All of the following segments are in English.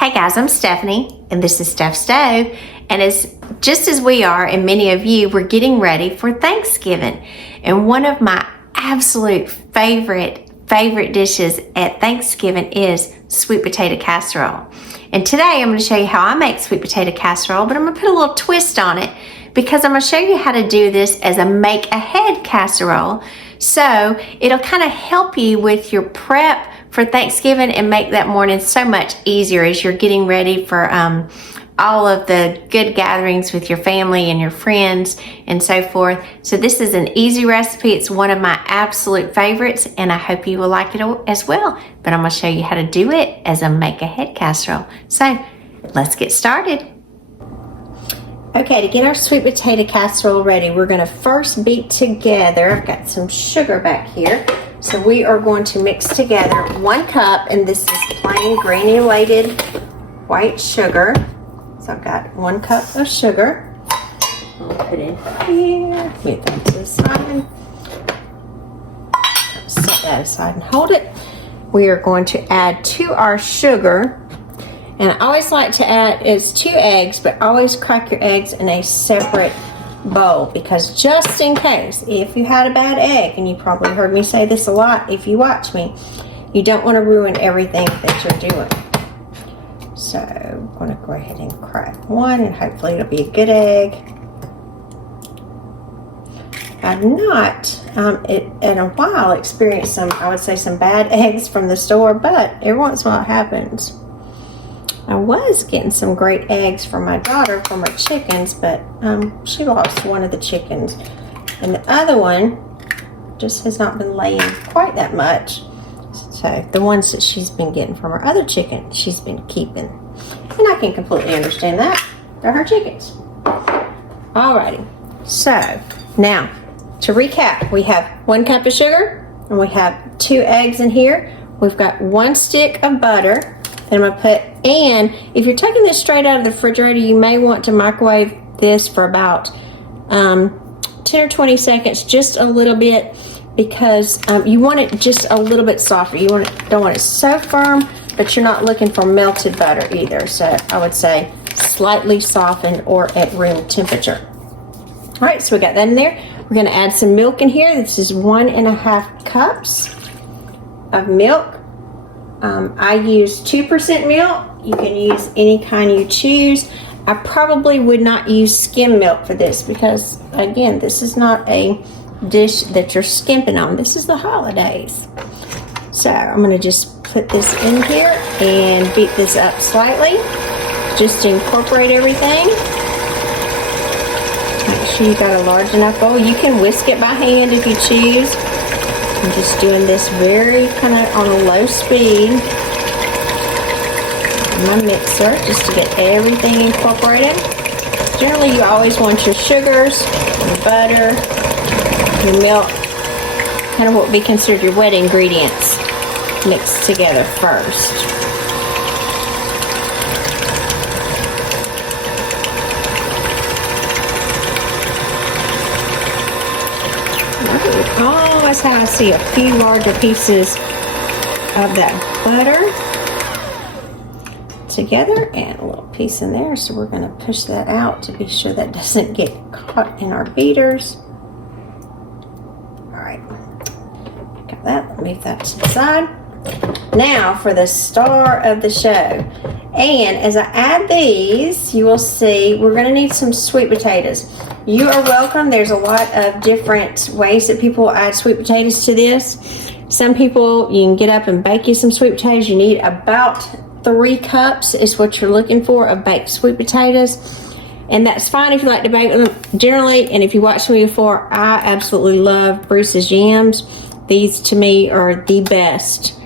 Hey guys, I'm Stephanie, and this is Steph Stove, and just as we are, and many of you, we're getting ready for Thanksgiving. And one of my absolute favorite dishes at Thanksgiving is sweet potato casserole. And today I'm going to show you how I make sweet potato casserole, but I'm going to put a little twist on it because I'm going to show you how to do this as a make-ahead casserole. So it'll kind of help you with your prep for Thanksgiving and make that morning so much easier as you're getting ready for all of the good gatherings with your family and your friends and so forth. So this is an easy recipe. It's one of my absolute favorites, and I hope you will like it as well. But I'm going to show you how to do it as a make-ahead casserole. So let's get started. Okay, to get our sweet potato casserole ready, we're going to first beat together. I've got some sugar back here. So we are going to mix together 1 cup, and this is plain granulated white sugar. So I've got 1 cup of sugar. I'll put it here, get that to the side. Set that aside and hold it. We are going to add to our sugar, and I always like to add is 2 eggs, but always crack your eggs in a separate bowl, because just in case, if you had a bad egg, and you probably heard me say this a lot if you watch me, you don't want to ruin everything that you're doing. So I'm going to go ahead and crack 1, and hopefully it'll be a good egg. I've not in a while experienced some, I would say, some bad eggs from the store, but every once in a while it happens. I was getting some great eggs from my daughter from her chickens, but she lost one of the chickens, and the other one just has not been laying quite that much. So the ones that she's been getting from her other chicken, she's been keeping, and I can completely understand that. They're her chickens. Alrighty, so now to recap, we have 1 cup of sugar, and we have 2 eggs in here. We've got 1 stick of butter. And I'm going to put, and if you're taking this straight out of the refrigerator, you may want to microwave this for about 10 or 20 seconds, just a little bit, because you want it just a little bit softer. You don't want it so firm, but you're not looking for melted butter either. So I would say slightly softened or at room temperature. All right, so we got that in there. We're going to add some milk in here. This is 1.5 cups of milk. I use 2% milk. You can use any kind you choose. I probably would not use skim milk for this because, again, this is not a dish that you're skimping on. This is the holidays. So I'm going to just put this in here and beat this up slightly just to incorporate everything. Make sure you got a large enough bowl. You can whisk it by hand if you choose. I'm just doing this very kind of on a low speed in my mixer just to get everything incorporated. Generally, you always want your sugars, your butter, your milk, kind of what would be considered your wet ingredients, mixed together first. Always how I see a few larger pieces of that butter together and a little piece in there, so we're going to push that out to be sure that doesn't get caught in our beaters. Alright, got that, leave that to the side. Now for the star of the show, and as I add these, you will see we're going to need some sweet potatoes. You are welcome. There's a lot of different ways that people add sweet potatoes to this. Some people, you can get up and bake you some sweet potatoes. You need about 3 cups is what you're looking for of baked sweet potatoes. And that's fine if you like to bake them generally. And if you watched me before, I absolutely love Bruce's yams. These to me are the best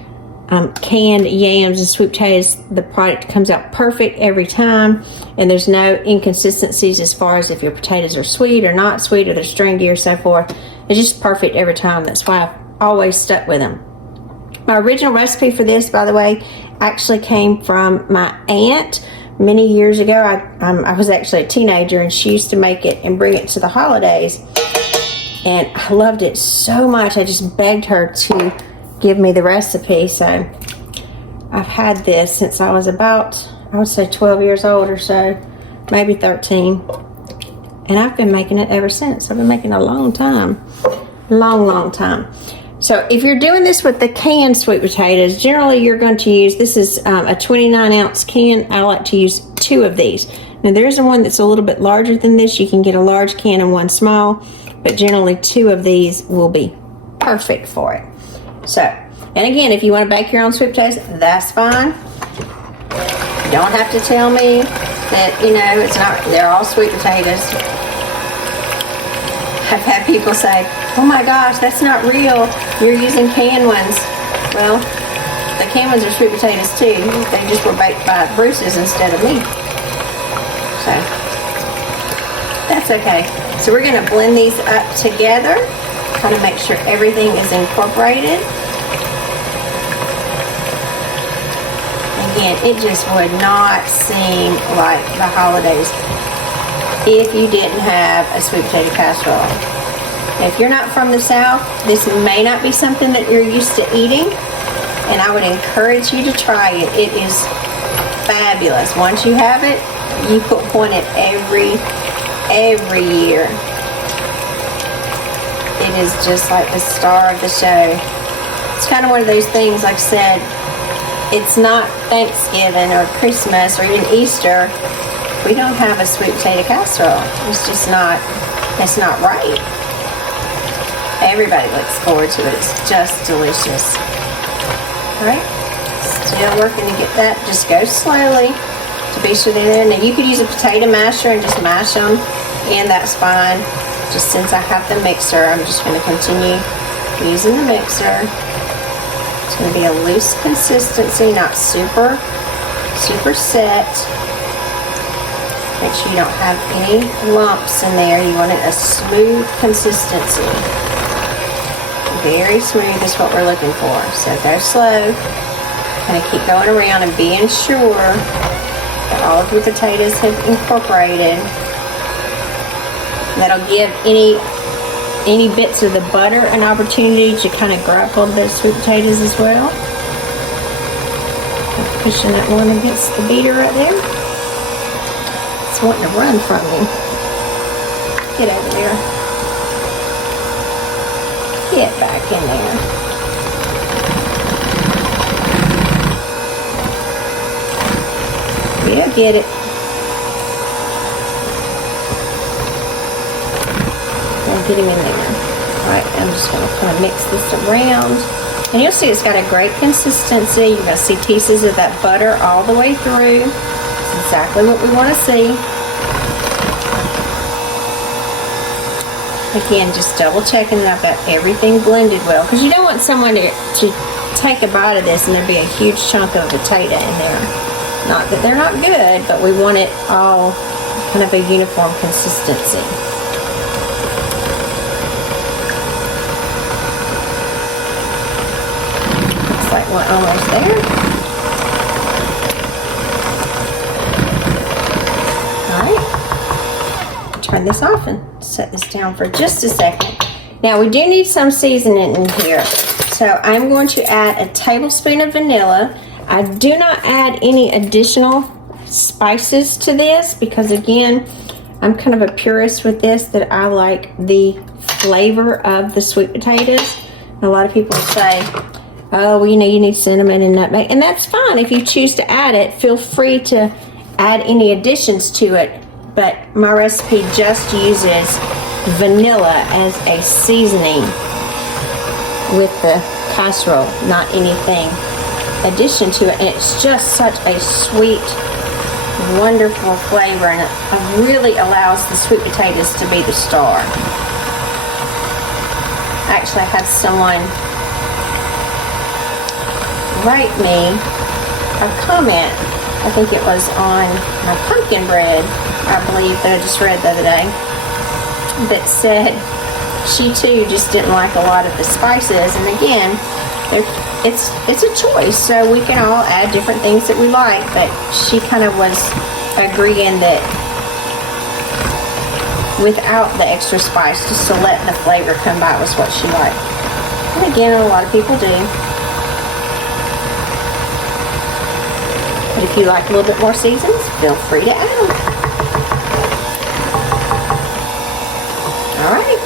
canned yams and sweet potatoes. The product comes out perfect every time, and there's no inconsistencies as far as if your potatoes are sweet or not sweet, or they're stringy or so forth. It's just perfect every time. That's why I've always stuck with them. My original recipe for this, by the way, actually came from my aunt many years ago. I was actually a teenager, and she used to make it and bring it to the holidays, and I loved it so much. I just begged her to give me the recipe. So I've had this since I was about, I would say 12 years old or so, maybe 13. And I've been making it ever since. I've been making it a long time. Long time. So if you're doing this with the canned sweet potatoes, generally you're going to use, this is a 29 ounce can. I like to use 2 of these. Now there's one that's a little bit larger than this. You can get a large can and one small, but generally 2 of these will be perfect for it. So, and again, if you want to bake your own sweet potatoes, that's fine. You don't have to tell me that, you know, it's not, they're all sweet potatoes. I've had people say, oh my gosh, that's not real. You're using canned ones. Well, the canned ones are sweet potatoes too. They just were baked by Bruce's instead of me. So, that's okay. So we're going to blend these up together. Kind of make sure everything is incorporated. Again, it just would not seem like the holidays if you didn't have a sweet potato casserole. If you're not from the South, this may not be something that you're used to eating, and I would encourage you to try it. It is fabulous. Once you have it, you put one in every year. It is just like the star of the show. It's kind of one of those things, like I said, it's not Thanksgiving or Christmas or even Easter. We don't have a sweet potato casserole. It's just not, it's not right. Everybody looks forward to it. It's just delicious. All right, still working to get that. Just go slowly to be sure they're in. Now you could use a potato masher and just mash them, and that's fine. Just since I have the mixer, I'm just going to continue using the mixer. It's going to be a loose consistency, not super set. Make sure you don't have any lumps in there. You want it a smooth consistency. Very smooth is what we're looking for. So go slow. Kind of keep going around and being sure that all of your potatoes have incorporated. That'll give any bits of the butter an opportunity to kind of grab hold of those sweet potatoes as well. Pushing that one against the beater right there. It's wanting to run from me. Get over there. Get back in there. We'll get it. Get him in there. Alright, I'm just going to kind of mix this around. And you'll see it's got a great consistency. You're going to see pieces of that butter all the way through. That's exactly what we want to see. Again, just double checking that I've got everything blended well. Because you don't want someone to take a bite of this and there be a huge chunk of potato in there. Not that they're not good, but we want it all kind of a uniform consistency. Like one almost there. Alright. Turn this off and set this down for just a second. Now we do need some seasoning in here. So I'm going to add a tablespoon of vanilla. I do not add any additional spices to this because again, I'm kind of a purist with this, that I like the flavor of the sweet potatoes. And a lot of people say, oh, well, you know, you need cinnamon and nutmeg, and that's fine. If you choose to add it, feel free to add any additions to it, but my recipe just uses vanilla as a seasoning with the casserole, not anything addition to it, and it's just such a sweet, wonderful flavor, and it really allows the sweet potatoes to be the star. Actually, I had someone write me a comment, I think it was on my pumpkin bread, I believe, that I just read the other day, that said she too just didn't like a lot of the spices. And again, it's a choice, so we can all add different things that we like, but she kind of was agreeing that without the extra spice, just to let the flavor come by, was what she liked. And again, a lot of people do. But if you like a little bit more seasons, feel free to add them. All right.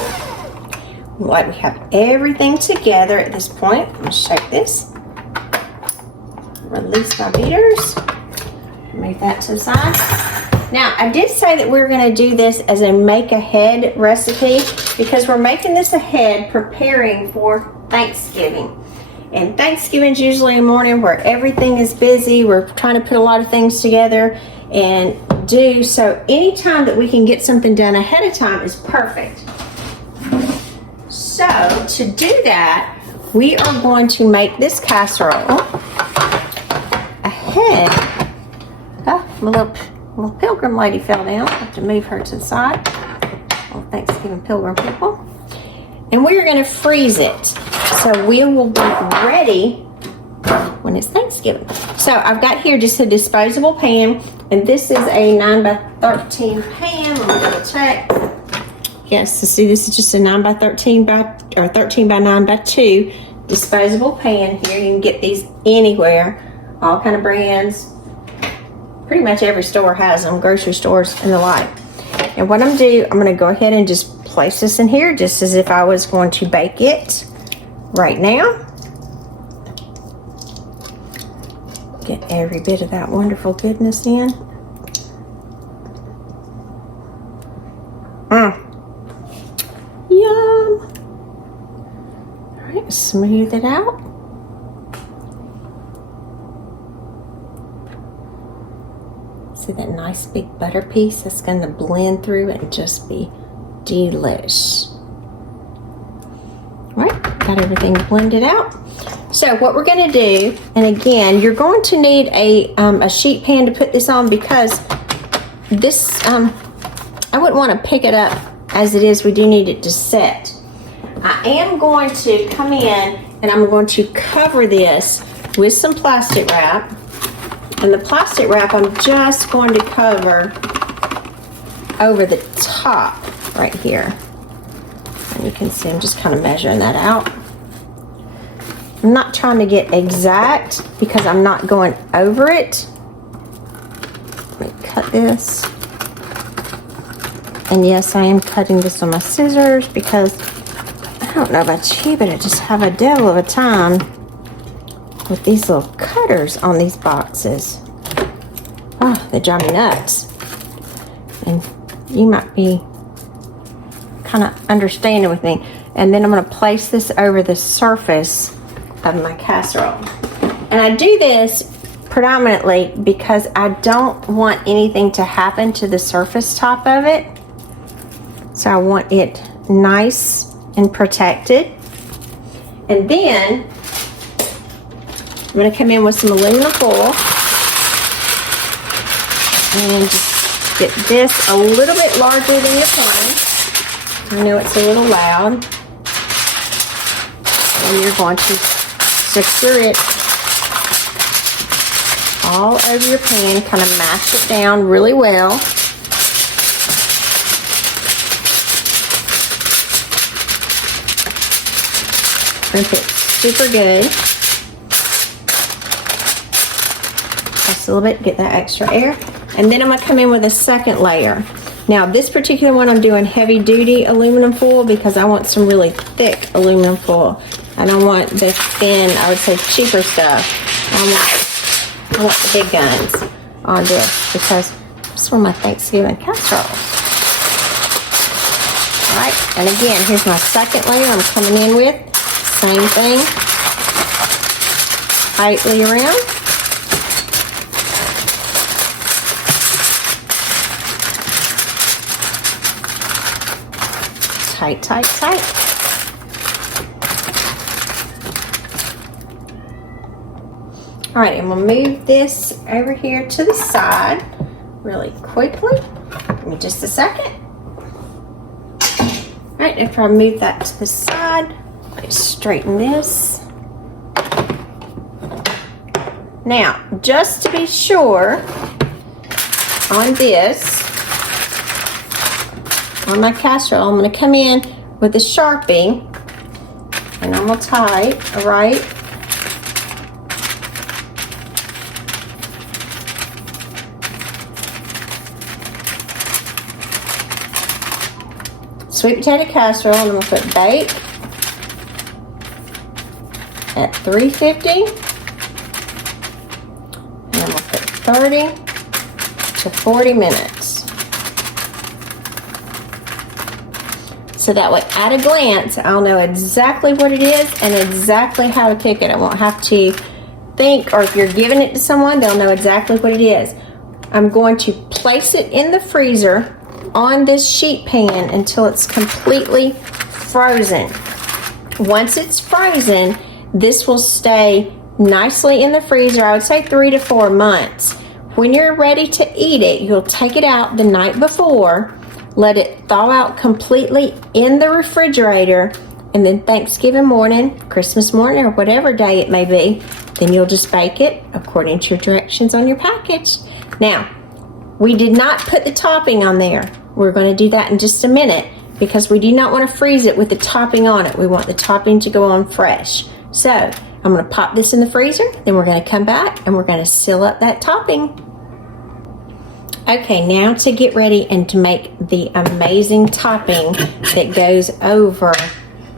Like we have everything together at this point. I'm going to shake this. Release my beaters. Move that to the side. Now, I did say that we were going to do this as a make-ahead recipe because we're making this ahead preparing for Thanksgiving. And Thanksgiving is usually a morning where everything is busy. We're trying to put a lot of things together and do. So anytime that we can get something done ahead of time is perfect. So to do that, we are going to make this casserole ahead. Oh, my little pilgrim lady fell down. I have to move her to the side. Well, Thanksgiving pilgrim people. And we're going to freeze it. So we will be ready when it's Thanksgiving. So I've got here just a disposable pan. And this is a 9x13 pan. Let me double check. Yes, so see, this is just a 9x13 or 13x9x2 disposable pan here. You can get these anywhere. All kind of brands. Pretty much every store has them, grocery stores and the like. And what I'm going to go ahead and just place this in here just as if I was going to bake it right now. Get every bit of that wonderful goodness in. Yum! All right, smooth it out. See that nice big butter piece that's going to blend through and just be delish. All right, got everything blended out. So what we're going to do, and again, you're going to need a sheet pan to put this on because this, I wouldn't want to pick it up as it is. We do need it to set. I am going to come in and I'm going to cover this with some plastic wrap. And the plastic wrap I'm just going to cover over the top right here. And you can see I'm just kind of measuring that out. I'm not trying to get exact because I'm not going over it. Let me cut this. And yes, I am cutting this on my scissors because I don't know about you, but I just have a devil of a time with these little cutters on these boxes. Oh, they drive me nuts. And you might be kind of understanding with me. And then I'm going to place this over the surface of my casserole. And I do this predominantly because I don't want anything to happen to the surface top of it. So I want it nice and protected. And then I'm going to come in with some aluminum foil and just get this a little bit larger than your pan. I know it's a little loud. And you're going to secure it all over your pan, kind of mash it down really well. Make it super good. Just a little bit, get that extra air. And then I'm going to come in with a second layer. Now this particular one I'm doing heavy duty aluminum foil because I want some really thick aluminum foil. I don't want the thin, I would say cheaper stuff. I want the big guns on this because this is one of my Thanksgiving casseroles. Alright, and again, here's my second layer I'm coming in with. Same thing. Tightly around. Tight, tight, tight. All right, and we'll move this over here to the side really quickly. Give me just a second. All right, after I move that to the side, let's straighten this. Now, just to be sure on this, on my casserole, I'm going to come in with a Sharpie and I'm going to tie it right sweet potato casserole, and I'm going to put bake at 350. And I'm going to put 30 to 40 minutes. So that way, at a glance, I'll know exactly what it is and exactly how to cook it. I won't have to think, or if you're giving it to someone, they'll know exactly what it is. I'm going to place it in the freezer on this sheet pan until it's completely frozen. Once it's frozen, this will stay nicely in the freezer, I would say 3 to 4 months. When you're ready to eat it, you'll take it out the night before, let it thaw out completely in the refrigerator, and then Thanksgiving morning, Christmas morning, or whatever day it may be, then you'll just bake it according to your directions on your package. Now, we did not put the topping on there. We're going to do that in just a minute because we do not want to freeze it with the topping on it. We want the topping to go on fresh. So, I'm going to pop this in the freezer, then we're going to come back and we're going to seal up that topping. Okay, now to get ready and to make the amazing topping that goes over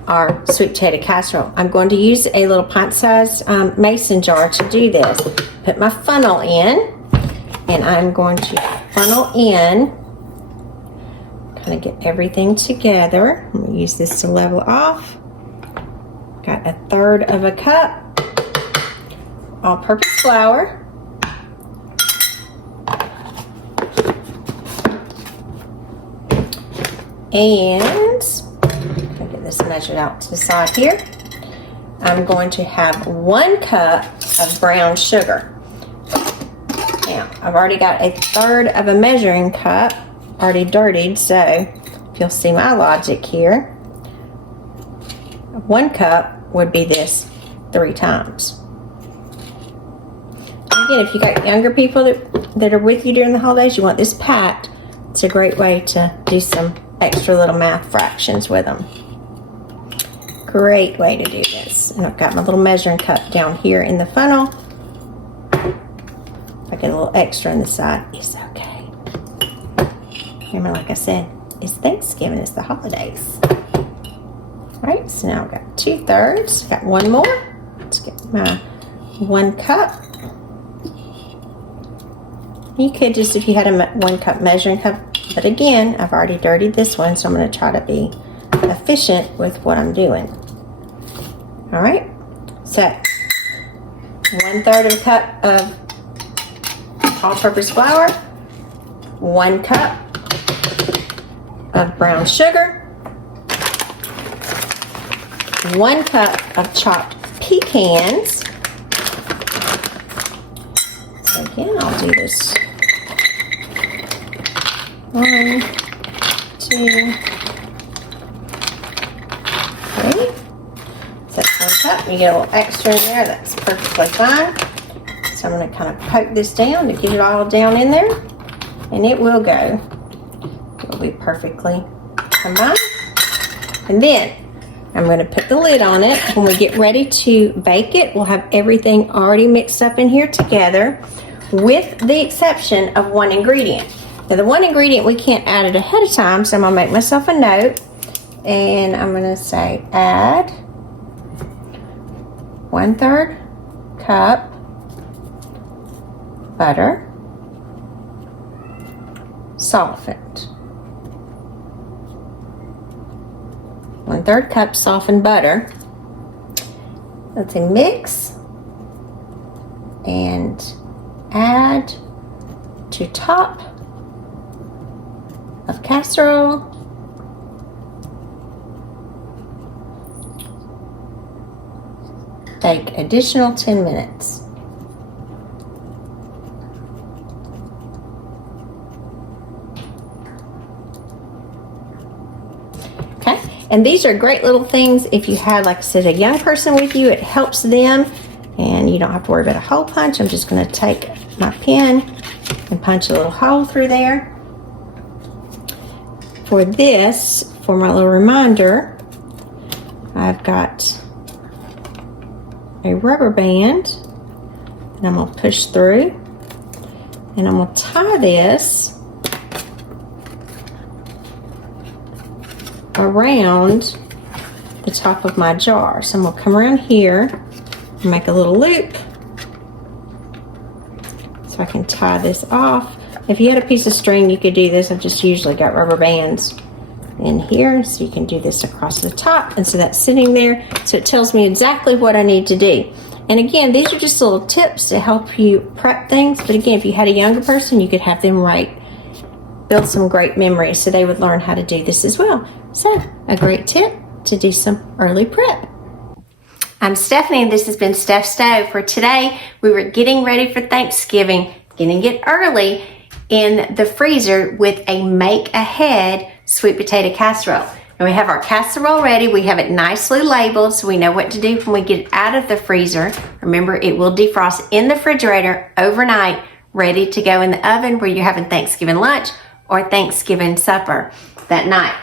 our sweet potato casserole. I'm going to use a little pint-sized mason jar to do this. Put my funnel in, and I'm going to funnel in, kind of get everything together. I'm going to use this to level off. Got 1/3 cup all-purpose flour. And I'll get this measured out to the side here. I'm going to have 1 cup of brown sugar. Now, I've already got 1/3 measuring cup already dirtied, so if you'll see my logic here, 1 cup would be this 3 times. Again, if you got younger people that are with you during the holidays, you want this packed, it's a great way to do some extra little math fractions with them. Great way to do this. And I've got my little measuring cup down here in the funnel. If I get a little extra on the side, it's okay. Remember, like I said, it's Thanksgiving, it's the holidays. All right, so now I've got 2/3. Got 1 more. Let's get my 1 cup. You could just, if you had a 1 cup measuring cup, but again, I've already dirtied this one, so I'm going to try to be efficient with what I'm doing. All right, so 1/3 cup of all-purpose flour, 1 cup of brown sugar, 1 cup of chopped pecans. So again, I'll do this. 1, 2, 3. So that's 1 cup. You get a little extra in there. That's perfectly fine. So I'm going to kind of poke this down to get it all down in there, and it will go. It will be perfectly combined. And then I'm going to put the lid on it. When we get ready to bake it, we'll have everything already mixed up in here together, with the exception of 1 ingredient. Now, the 1 ingredient we can't add it ahead of time, so I'm going to make myself a note, and I'm going to say add 1/3 cup butter softened. 1/3 cup softened butter. Let's say mix and add to top of casserole. Bake additional 10 minutes. Okay, and these are great little things if you have, like I said, a young person with you. It helps them, and you don't have to worry about a hole punch. I'm just going to take my pen and punch a little hole through there. For this, for my little reminder, I've got a rubber band that I'm going to push through, and I'm going to tie this around the top of my jar. So I'm gonna come around here and make a little loop so I can tie this off. If you had a piece of string, you could do this. I've just usually got rubber bands in here, so you can do this across the top. And so that's sitting there, so it tells me exactly what I need to do. And again, these are just little tips to help you prep things. But again, if you had a younger person, you could have them build some great memories so they would learn how to do this as well. So a great tip to do some early prep. I'm Stephanie and this has been Steph Stove. For today, we were getting ready for Thanksgiving, getting it early in the freezer with a make ahead sweet potato casserole. And we have our casserole ready. We have it nicely labeled so we know what to do when we get it out of the freezer. Remember, it will defrost in the refrigerator overnight, ready to go in the oven where you're having Thanksgiving lunch or Thanksgiving supper that night.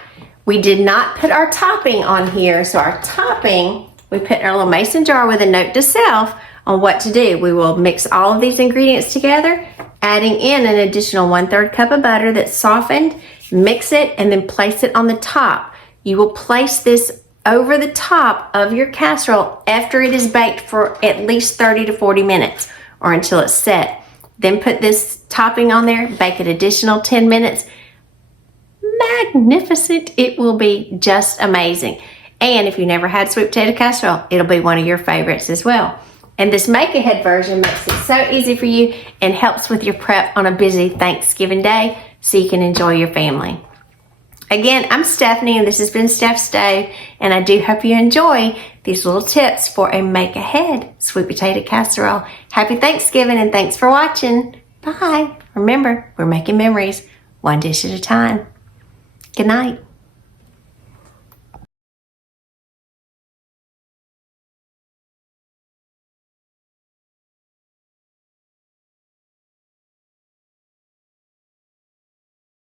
We did not put our topping on here, so our topping, we put in our little mason jar with a note to self on what to do. We will mix all of these ingredients together, adding in an additional 1/3 cup of butter that's softened, mix it, and then place it on the top. You will place this over the top of your casserole after it is baked for at least 30 to 40 minutes or until it's set. Then put this topping on there, bake it additional 10 minutes. Magnificent. It will be just amazing. And if you never had sweet potato casserole, it'll be one of your favorites as well. And this make ahead version makes it so easy for you and helps with your prep on a busy Thanksgiving day so you can enjoy your family. Again, I'm Stephanie and this has been Steph Stove, and I do hope you enjoy these little tips for a make ahead sweet potato casserole. Happy Thanksgiving and thanks for watching. Bye. Remember, we're making memories one dish at a time. Good night.